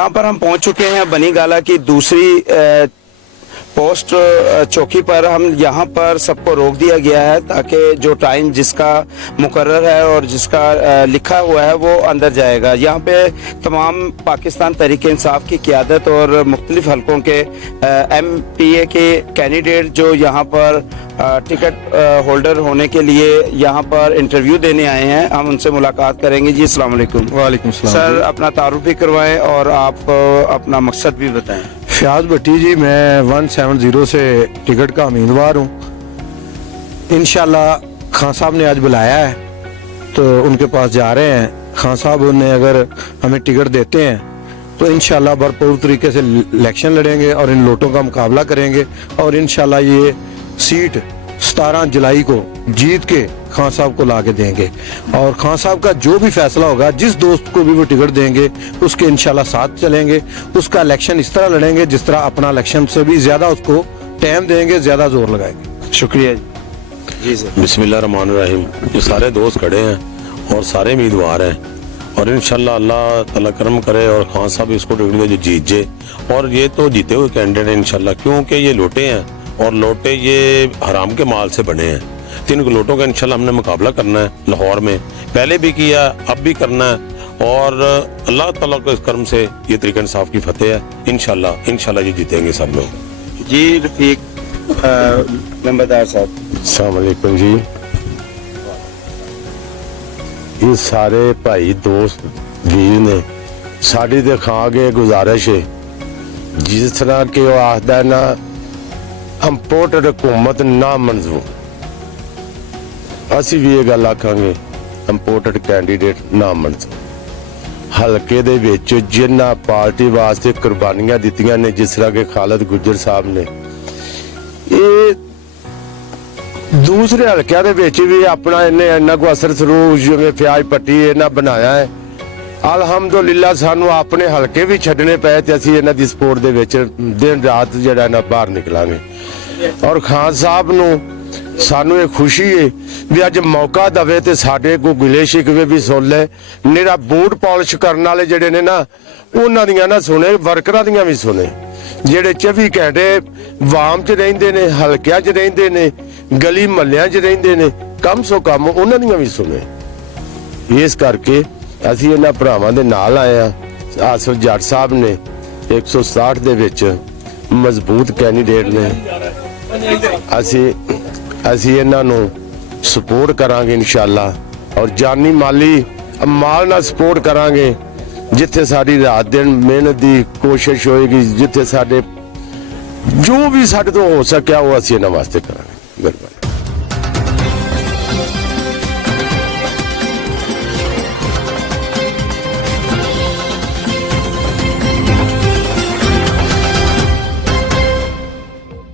यहाँ पर हम पहुंच चुके हैं बनी गाला की दूसरी पोस्ट चौकी पर। हम यहाँ पर सबको रोक दिया गया है ताकि जो टाइम जिसका मुकर्रर है और जिसका लिखा हुआ है वो अंदर जाएगा। यहाँ पे तमाम पाकिस्तान तहरीक इंसाफ की क़यादत और मुख्तलिफ हलकों के MPA के कैंडिडेट जो यहाँ पर टिकट होल्डर होने के लिए यहाँ पर इंटरव्यू देने आए हैं, हम उनसे मुलाकात करेंगे। जी अस्सलाम वालेकुम। वालेकुम सलाम। सर अपना तारुफ भी करवाएं और आप अपना मकसद भी बताएं। फयाज भट्टी जी, मैं 170 से टिकट का उम्मीदवार हूँ। इंशाल्लाह खान साहब ने आज बुलाया है तो उनके पास जा रहे हैं। खान साहब ने अगर हमें टिकट देते हैं तो इंशाल्लाह भरपूर तरीके से इलेक्शन लड़ेंगे और इन लोटों का मुकाबला करेंगे और इंशाल्लाह ये सीट 17 जुलाई को जीत के खान साहब को ला के देंगे। और खान साहब का जो भी फैसला होगा, जिस दोस्त को भी वो टिकट देंगे उसके इंशाल्लाह साथ चलेंगे। उसका इलेक्शन इस तरह लड़ेंगे जिस तरह अपना इलेक्शन से भी ज्यादा उसको टाइम देंगे, ज्यादा जोर लगाएंगे। शुक्रिया जी सर। बिस्मिल्लाहिर्रहमानिर्रहीम। ये सारे दोस्त खड़े हैं और सारे उम्मीदवार हैं और इंशाल्लाह अल्लाह ताला करम करे और खान साहब इसको टिकट दे जो जीत जाए। और ये तो जीते हुए कैंडिडेट हैं इंशाल्लाह, क्योंकि ये लोटे हैं और लोटे ये हराम के माल से बने हैं। तीन लोटों का इंशाल्लाह हमने मुकाबला करना है लाहौर में, पहले भी किया अब भी करना है और अल्लाह ताला के इस कर्म से ये तरीक इंसाफ की फतेह है। इंशाल्लाह ये जीतेंगे सब लोग। जी रफीक नंबरदार साहब। अस्सलाम वालेकुम जी। ये सारे भाई दोस्त वीर ने साड़ी दे खां के गुजारिश है जिस तरह के वो आखदा ना इंपोर्टेड हुकूमत ना मंजूर, ਅਸੀਂ ਵੀ ਇਹ ਗੱਲ ਆਖਾਂਗੇ ਇੰਪੋਰਟਡ ਕੈਂਡੀਡੇਟ ਨਾ ਮੰਜ਼ੂਰ। ਹਲਕੇ ਦੇ ਵਿੱਚ ਜਿਨ੍ਹਾਂ ਪਾਰਟੀ ਵਾਸਤੇ ਕੁਰਬਾਨੀਆਂ ਦਿੱਤੀਆਂ ਨੇ ਜਿਸ ਤਰ੍ਹਾਂ ਕਿ ਖਾਲਦ ਗੁੱਜਰ ਸਾਹਿਬ ਨੇ, ਇਹ ਦੂਸਰੇ ਹਲਕਿਆਂ ਦੇ ਵਿੱਚ ਵੀ ਆਪਣਾ ਇਹਨੇ ਇੰਨਾ ਕੋ ਅਸਰ ਸਰੂਪ ਜਿਵੇਂ ਫਿਆਜ਼ ਪੱਟੀ ਇਹਨਾਂ ਬਣਾਇਆ ਹੈ। ਅਲਹਮਦੁਲਿਲਾ ਸਾਨੂੰ ਆਪਣੇ ਹਲਕੇ ਵੀ ਛੱਡਣੇ ਪਏ ਤੇ ਅਸੀਂ ਇਹਨਾਂ ਦੀ ਸਪੋਰਟ ਦੇ ਵਿੱਚ ਦਿਨ ਰਾਤ ਜਿਹੜਾ ਨਾ ਬਾਹਰ ਨਿਕਲਾਂਗੇ। ਔਰ ਖਾਨ ਸਾਹਿਬ ਨੂੰ ਸਾਨੂੰ ਇਹ ਖੁਸ਼ੀ ਹੈ ਵੀ ਅੱਜ ਮੌਕਾ ਦਵੇ ਤੇ ਸਾਡੇ ਕੋ ਗਿਲੇ ਸ਼ਿਕਵੇ ਵੀ ਸੁਣ ਲੈ। ਮੇਰਾ ਬੂਟ ਪਾਲਿਸ਼ ਕਰਨ ਵਾਲੇ ਜਿਹੜੇ ਨੇ ਨਾ ਉਹਨਾਂ ਦੀਆਂ ਨਾ ਸੁਣੇ, ਵਰਕਰਾਂ ਦੀਆਂ ਵੀ ਸੁਣੇ, ਜਿਹੜੇ 24 ਘੰਟੇ ਵਾਮ 'ਚ ਰਹਿੰਦੇ ਨੇ, ਹਲਕਿਆਂ 'ਚ ਰਹਿੰਦੇ ਨੇ, ਗਲੀ ਮਹੱਲਿਆਂ 'ਚ ਰਹਿੰਦੇ ਨੇ, ਕਮ ਸੋ ਕਮ ਉਹਨਾਂ ਦੀਆਂ ਵੀ ਸੁਣੇ। ਇਸ ਕਰਕੇ ਅਸੀਂ ਇਹਨਾਂ ਭਰਾਵਾਂ ਦੇ ਨਾਲ ਆਏ ਆ। ਆਸਫ ਜੱਟ ਸਾਹਿਬ ਨੇ 167 ਦੇ ਵਿੱਚ ਮਜ਼ਬੂਤ ਕੈਂਡੀਡੇਟ ਨੇ। ਅਸੀਂ ਇਹਨਾਂ ਨੂੰ ਸਪੋਰਟ ਕਰਾਂਗੇ इंशाल्लाह और जानी माली माल ਨਾਲ ਸਪੋਰਟ ਕਰਾਂਗੇ। ਜਿੱਥੇ ਸਾਡੀ ਰਾਤ ਦਿਨ ਮਿਹਨਤ ਦੀ ਕੋਸ਼ਿਸ਼ ਹੋਏਗੀ, ਜਿੱਥੇ ਸਾਡੇ ਜੋ ਵੀ ਸਾਡੇ ਤੋਂ ਹੋ ਸਕਿਆ ਉਹ ਅਸੀਂ ਇਹਨਾਂ ਵਾਸਤੇ ਕਰਾਂਗੇ। ਮਿਹਰਬਾਨੀ।